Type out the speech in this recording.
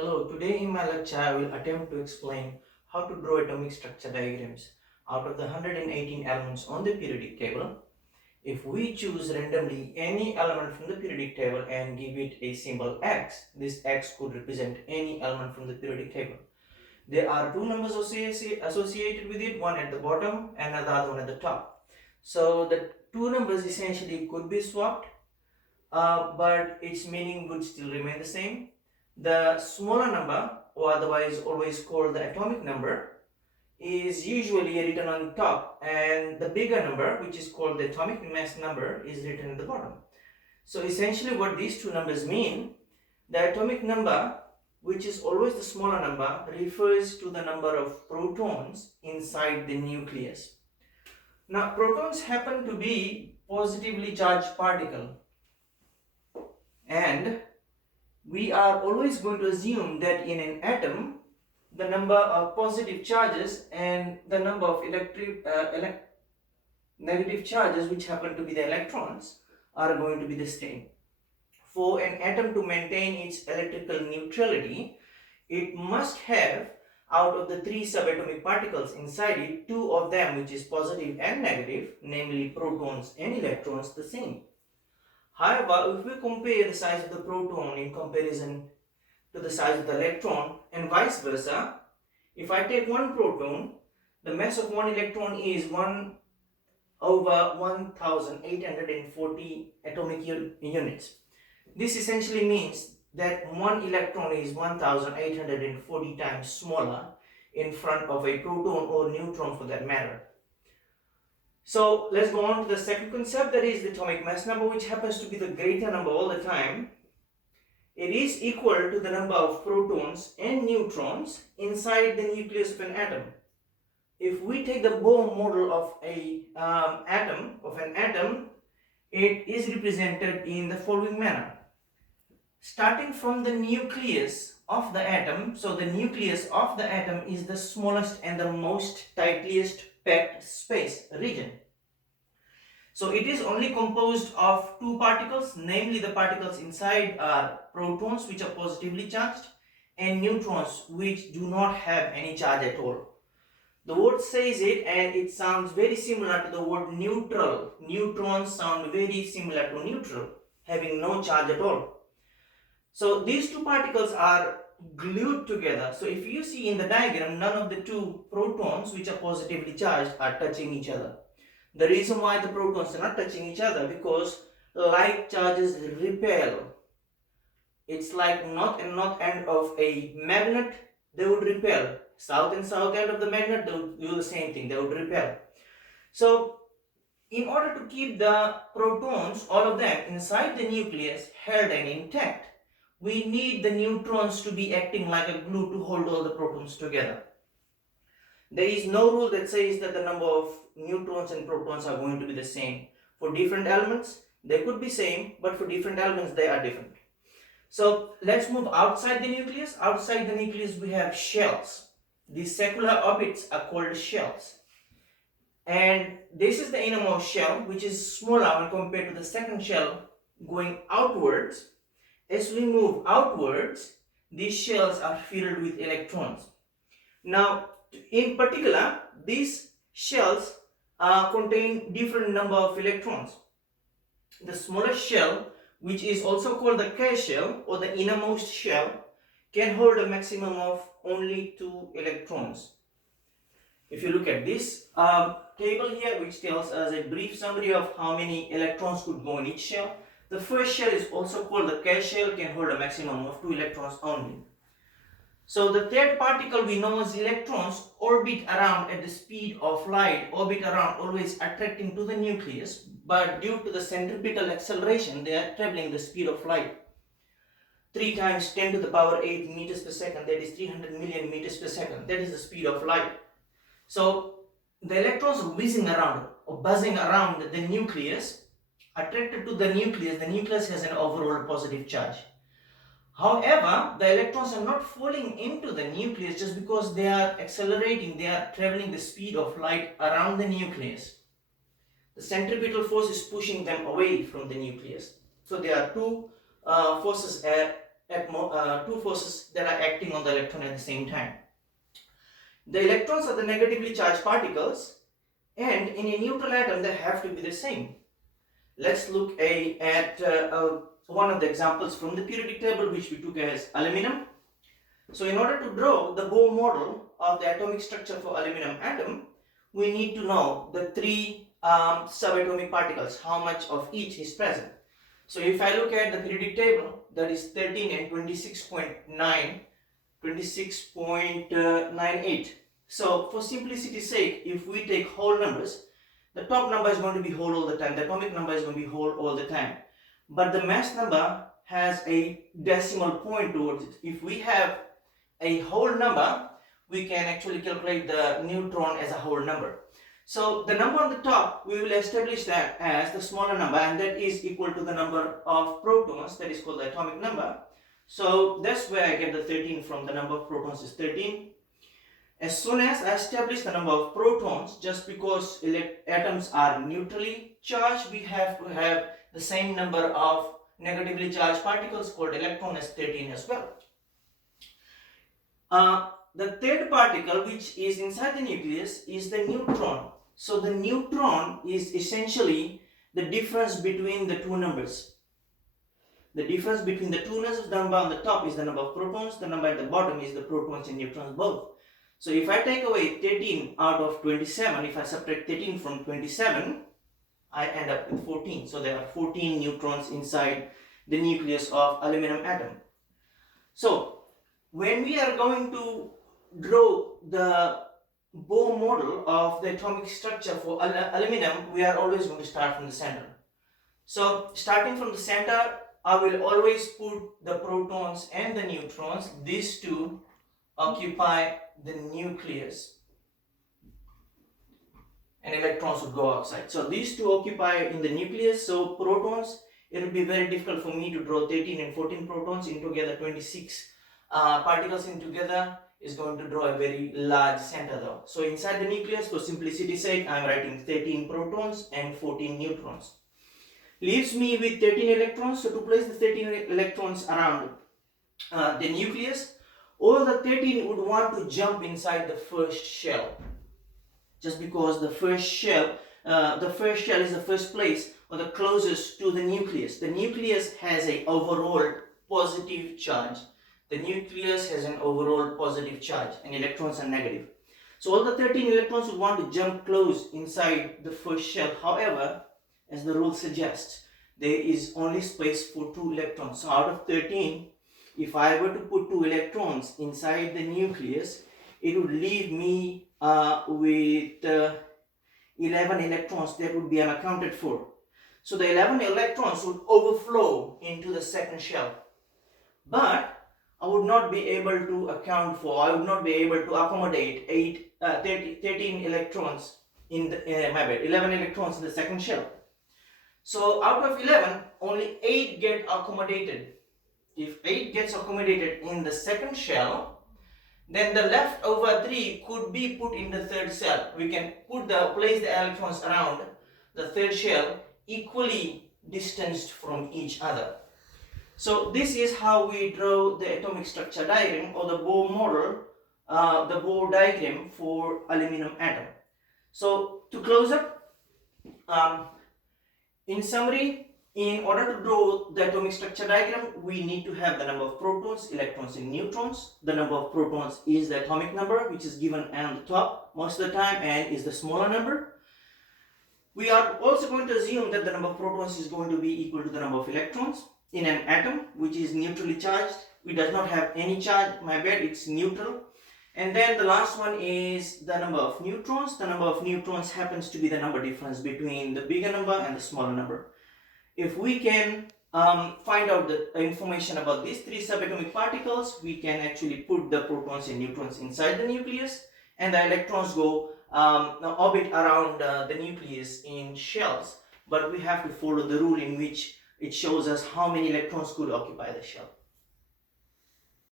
Hello, today in my lecture I will attempt to explain how to draw atomic structure diagrams out of the 118 elements on the periodic table. If we choose randomly any element from the periodic table and give it a symbol x, this x could represent any element from the periodic table. There are two numbers associated with it, one at the bottom and the other one at the top. So the two numbers essentially could be swapped, but its meaning would still remain the same. The smaller number, or otherwise always called the atomic number, is usually written on top, and the bigger number, which is called the atomic mass number, is written at the bottom. So essentially what these two numbers mean, the atomic number, which is always the smaller number, refers to the number of protons inside the nucleus. Now protons happen to be positively charged particle, and we are always going to assume that in an atom the number of positive charges and the number of negative charges, which happen to be the electrons, are going to be the same. For an atom to maintain its electrical neutrality, it must have, out of the three subatomic particles inside it, two of them, which is positive and negative, namely protons and electrons, the same. However, if we compare the size of the proton in comparison to the size of the electron and vice versa, if I take one proton, the mass of one electron is 1 over 1840 atomic units. This essentially means that one electron is 1840 times smaller in front of a proton or neutron for that matter. So let's go on to the second concept, that is the atomic mass number, which happens to be the greater number all the time. It is equal to the number of protons and neutrons inside the nucleus of an atom. If we take the Bohr model of an atom, it is represented in the following manner. Starting from the nucleus of the atom, so the nucleus of the atom is the smallest and the most tightest packed space region. So it is only composed of two particles, namely the particles inside are protons, which are positively charged, and neutrons, which do not have any charge at all. The word says it, and it sounds very similar to the word neutral. Neutrons sound very similar to neutral, having no charge at all. So these two particles are glued together. So if you see in the diagram, none of the two protons, which are positively charged, are touching each other. The reason why the protons are not touching each other, because like charges repel. It's like north and north end of a magnet, they would repel. South and south end of the magnet, they would do the same thing, they would repel. So in order to keep the protons, all of them inside the nucleus, held and intact, we need the neutrons to be acting like a glue to hold all the protons together. There is no rule that says that the number of neutrons and protons are going to be the same. For different elements, they could be same, but for different elements, they are different. So let's move outside the nucleus. Outside the nucleus, we have shells. These circular orbits are called shells. And this is the innermost shell, which is smaller when compared to the second shell going outwards. As we move outwards, these shells are filled with electrons. Now, in particular, these shells contain different number of electrons. The smallest shell, which is also called the K shell or the innermost shell, can hold a maximum of only 2 electrons. If you look at this table here, which tells us a brief summary of how many electrons could go in each shell, the first shell is also called the K shell, can hold a maximum of 2 electrons only. So the third particle we know as electrons orbit around at the speed of light, orbit around always attracting to the nucleus, but due to the centripetal acceleration, they are traveling the speed of light. 3 times 10 to the power 8 meters per second, that is 300 million meters per second, that is the speed of light. So the electrons are whizzing around or buzzing around the nucleus, attracted to the nucleus has an overall positive charge. However, the electrons are not falling into the nucleus just because they are accelerating, they are traveling the speed of light around the nucleus. The centripetal force is pushing them away from the nucleus. So there are two forces two forces that are acting on the electron at the same time. The electrons are the negatively charged particles, and in a neutral atom they have to be the same. Let's look at one of the examples from the periodic table, which we took as aluminum. So in order to draw the Bohr model of the atomic structure for aluminum atom, we need to know the three subatomic particles, how much of each is present. So if I look at the periodic table, that is 13 and 26.98. So for simplicity's sake, if we take whole numbers, the top number is going to be whole all the time, the atomic number is going to be whole all the time. But the mass number has a decimal point towards it. If we have a whole number, we can actually calculate the neutron as a whole number. So the number on the top, we will establish that as the smaller number, and that is equal to the number of protons, that is called the atomic number. So that's where I get the 13 from. The number of protons is 13. As soon as I establish the number of protons, just because atoms are neutrally charged, we have to have the same number of negatively charged particles called electron as 13 as well. The third particle, which is inside the nucleus, is the neutron. So the neutron is essentially the difference between the two numbers. The difference between the two numbers, the number on the top is the number of protons, the number at the bottom is the protons and neutrons both. So if I take away 13 out of 27, if I subtract 13 from 27, I end up with 14. So there are 14 neutrons inside the nucleus of aluminum atom. So when we are going to draw the Bohr model of the atomic structure for aluminum, we are always going to start from the center. So starting from the center, I will always put the protons and the neutrons, these two occupy the nucleus, and electrons would go outside. So these two occupy in the nucleus. So protons, it will be very difficult for me to draw 13 and 14 protons in together. 26 particles in together is going to draw a very large center though. So inside the nucleus, for simplicity's sake, I am writing 13 protons and 14 neutrons. Leaves me with 13 electrons. So to place the 13 electrons around the nucleus, all the 13 would want to jump inside the first shell, just because the first shell is the first place or the closest to the nucleus. The nucleus has an overall positive charge. The nucleus has an overall positive charge and electrons are negative. So all the 13 electrons would want to jump close inside the first shell. However, as the rule suggests, there is only space for 2 electrons. So out of 13, if I were to put 2 electrons inside the nucleus, it would leave me with 11 electrons that would be unaccounted for. So the 11 electrons would overflow into the second shell. But I would not be able to account for, I would not be able to accommodate 13 electrons in the, 11 electrons in the second shell. So out of 11, only 8 get accommodated. If 8 gets accommodated in the second shell, then the leftover 3 could be put in the third shell. We can place the electrons around the third shell equally distanced from each other. So this is how we draw the atomic structure diagram or the Bohr model, the Bohr diagram for aluminum atom. So to close up, in summary, in order to draw the atomic structure diagram, we need to have the number of protons, electrons and neutrons. The number of protons is the atomic number, which is given on the top most of the time and is the smaller number. We are also going to assume that the number of protons is going to be equal to the number of electrons. In an atom which is neutrally charged, it does not have any charge, it's neutral. And then the last one is the number of neutrons. The number of neutrons happens to be the number difference between the bigger number and the smaller number. If we can find out the information about these 3 subatomic particles, we can actually put the protons and neutrons inside the nucleus, and the electrons go orbit around the nucleus in shells. But we have to follow the rule in which it shows us how many electrons could occupy the shell.